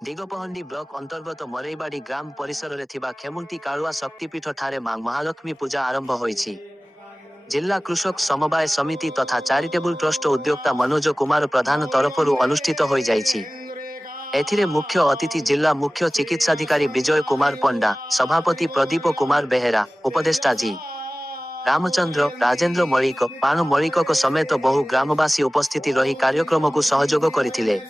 Digapahandi block अंतर्गत मरेईबाड़ी ग्राम परिसर रे थिबा खेमुंटी कालुआ शक्तिपीठ ठारे मां महालक्ष्मी पूजा आरंभ होईछि। जिला कृषक समवाय समिति तथा चैरिटेबल ट्रस्ट उद्योक्ता मनोज कुमार प्रधान तरफरु अनुष्ठित होई जाईछि। एथिरे मुख्य अतिथि जिला मुख्य चिकित्साधिकारी विजय कुमार पंडा, सभापति प्रदीप कुमार बेहेरा, उपदेष्टा जी रामचंद्र, राजेंद्र मलिक, पाण मलिक समेत बहु ग्रामवासी उपस्थिति रही कार्यक्रम को सहयोग करथिले।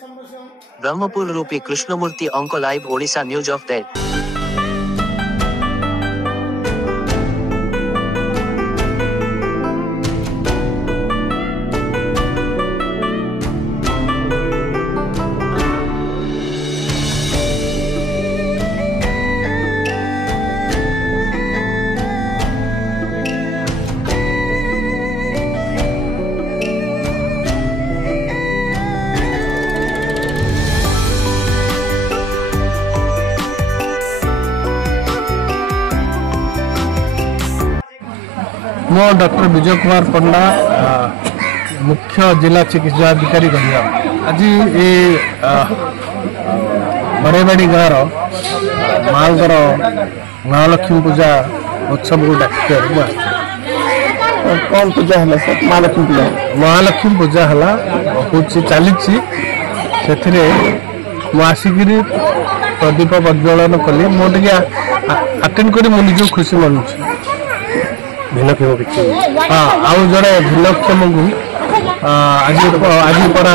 ब्रह्मपुर रूपी कृष्णमूर्ति अंक लाइव ओडिशा न्यूज अपडेट। मो डॉक्टर विजय कुमार पंडा मुख्य जिला चिकित्सा अधिकारी आज ये मरेईबाड़ी गाँव माँगर महालक्ष्मी पूजा उत्सव को डाक कौन पूजा है सर? महालक्ष्मी पूजा है चली आसिकी प्रदीप प्रज्वलन कली मुझे अटेंड कर निज खुशी मनु भिन्नक्षम जड़े भिन्नक्षम को आज परा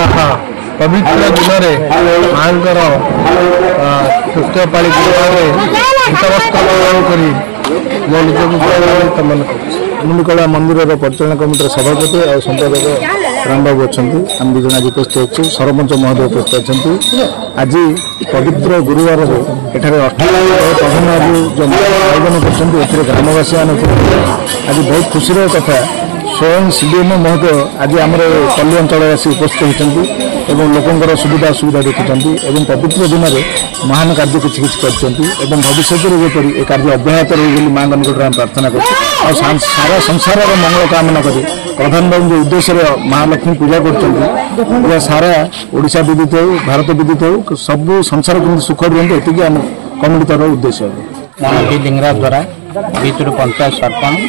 पवित्र दिन में माँ तृतीय पाली मो निजी मन मुंडकला मंदिर परिचालन कमिटर सभापति और संपादक रामबाबू अच्छा आम दुज आज उपस्थित अच्छे सरपंच महोदय उपस्थित अच्छा आज पवित्र गुरुवार एठारे 18 प्रधान जो आयोजन कर ग्रामवासी आज बहुत खुशी कथा स्वयं सीडीएम महोदय आज आम पल्ली अंचल आसी उपस्थित होती लोकंर सुविधा असुविधा देखुं पवित्र दिन में महान कार्य किसी कर भविष्य जेपरी ए कार्य अब्याहत रही माँ निकट में प्रार्थना कर सारा संसार मंगल कामना कर प्रधान बाबू जो उद्देश्य महालक्ष्मी पूजा कर सारा ओडिशा विदित हो भारत विदित हो सब संसार केमती सुख रुहतु एति आम कमिटी तरफ उद्देश्य मनोज लिंगराज द्वारा बीचुर पंचायत सरपंच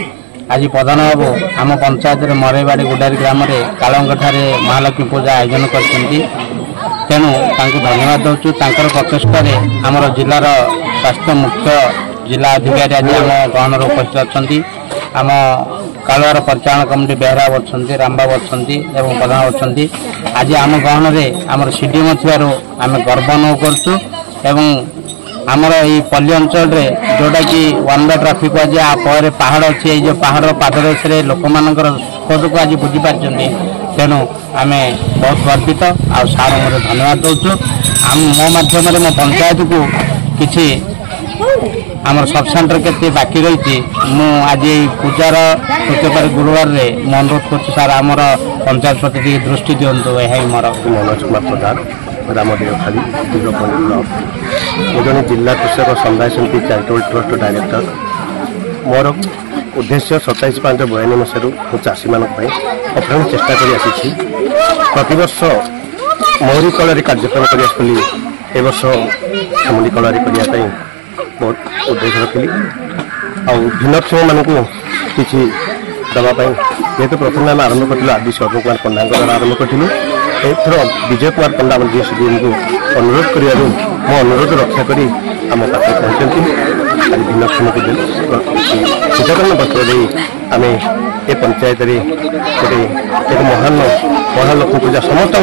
आज प्रधान बाबू आम पंचायत मरेईबाड़ी गुडारी ग्राम में कालंगठारे महालक्ष्मी पूजा आयोजन करतेणु धन्यवाद दूचु प्रचेषार आमर जिलार स्वास्थ्य मुख्य जिला अधिकारी आज आम गहन उपस्थित अच्छा आम कालुआर परिचालन कमिटी बेहरा अच्छा रामबाबू अच्छा प्रधान अच्छा आज आम गहन में आम सीडीएम थी आम गर्व अनुभव करूँ आमर ये पल्ली अंचल जोटा कि वन वे ट्राफिक आज पहाड़ अच्छे जो पहाड़ पाददेश लोक मान सुख दुख आज बुझीपारी तेणु आम बहुत गर्वित आ सार धन्यवाद दूचु मो मध्यम मो पंचायत को किसी आम सब सेंटर के बाकी रही आज पूजार तृतीय गुरुवार में अनुरोध कर सार आमर पंचायत प्रति दृष्टि दिंतु यह मोर मनोज कुमार प्रधान रामदेव खाली दिगपहंडी ब्लॉक मो जन जिला कृषक समवाय समिति चैरिटेबल ट्रस्ट डायरेक्टर मोर उद्देश्य 27/5/92 मसीह चाषी मान अप्राण चेष्टा कर प्रतिवर्ष मोहरी कल कार्यक्रम कर वर्ष खेमुंडी कल करने बहुत उद्देश्य रखी भिन्नक्षम मानक किसी दवाई जेहेतु प्रथम आम आरंभ करूँ आदि अरुण कुमार पंडा द्वारा आरंभ करूँ एथर विजय कुमार पंडा डीएसडीएम को अनुरोध कर अनुरोध रक्षा कर आम पाखे पहुँचती आज भिन्नक्षम को सूचना पत्र दे आम ए पंचायत गोटे एक महान महालक्ष्मी पूजा समस्त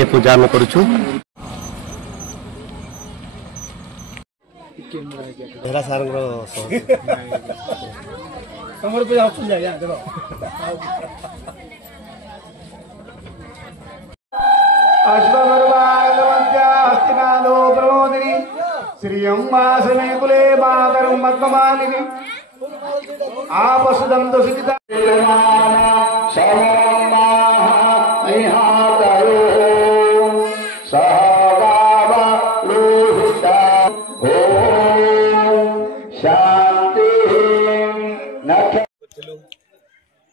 ए पूजा आम करूँ श्रीयम्बासने मातरं मग्गमालिनी आपसुदं सुखिता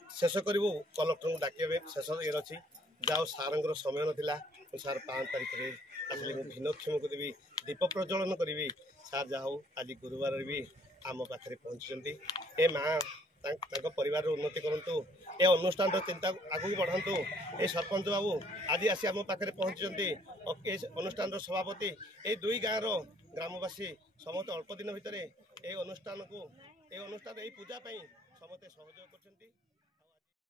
शेष करूँ कलेक्टर को डाके शेष ये अच्छी जाओ सार समय नाला सार 5 तारिख में आसिले भिन्नक्षम को देवी दीप प्रज्वलन करी सार जहा आज गुरुवार भी आम पाखे पहुँची ए माँ परिवार उन्नति करूँ ए अनुष्ठान चिंता आगू बढ़ातु ए सरपंच बाबू आज आसी आम पाखे पहुँची अनुष्ठान सभापति ए दुई गाँव ग्रामवासी समस्त अल्प दिन भितर अनुष्ठान को पूजा समस्त सहयोग कर।